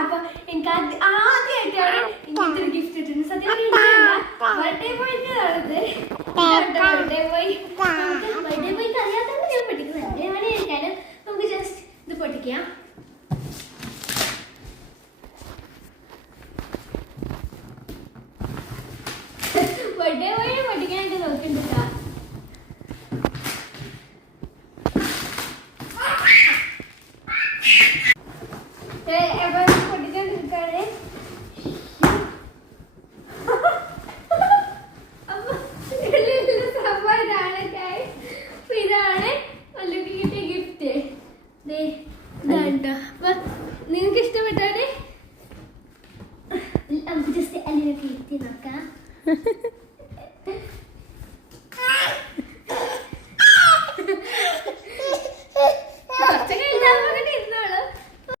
അപ്പൊ എനിക്ക് ആദ്യമായിട്ടാണ് ഇങ്ങനത്തെ ഒരു ഗിഫ്റ്റ് കിട്ടുന്നത്. സത്യം ബർത്ത്ഡേ ബോയ്ക്കാണത്. ബർത്ത്ഡേ ബോയ്ക്ക് അറിയാത്തത് ഞാൻ പഠിക്കുന്നത് എങ്ങനെയായിരിക്കാനും നമുക്ക് ജസ്റ്റ് ഇത് പൊട്ടിക്കാം. ബർത്ത്ഡേ ബോയെ പൊട്ടിക്കാനായിട്ട് നോക്കുന്നുണ്ട്. പൊട്ടിച്ചോണ്ടിരിക്കാണ്. അപ്പൊ സംഭവം ഇതാണ് ഒല്ലുക്ക് കിട്ടിയ ഗിഫ്റ്റ്. ഇതാണ്. അപ്പൊ നിങ്ങൾക്ക്